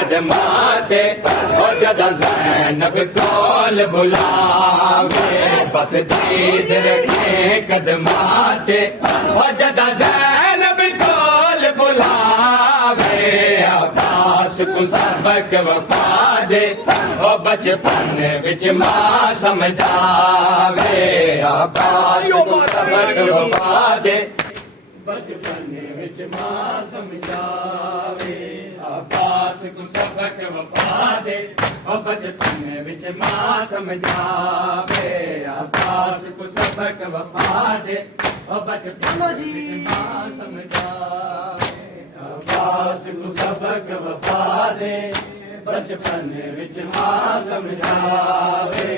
कदमां ते ओ जदा ज़ैनब कोल बुलावे बस दीद रखे कदमां ते ओ जदा ज़ैनब कोल बुलावे अब्बास को सबक वफा दे ओ बचपन विच मां समझावे अब्बास को सबक वफा दे बचपन विच मां समझावे अब्बास को सबक वफा दे ओ बचपन विच मां समझावे अब्बास को सबक वफा दे ओ बचपन विच मां समझावे अब्बास को सबक वफा दे बचपन विच मां समझावे।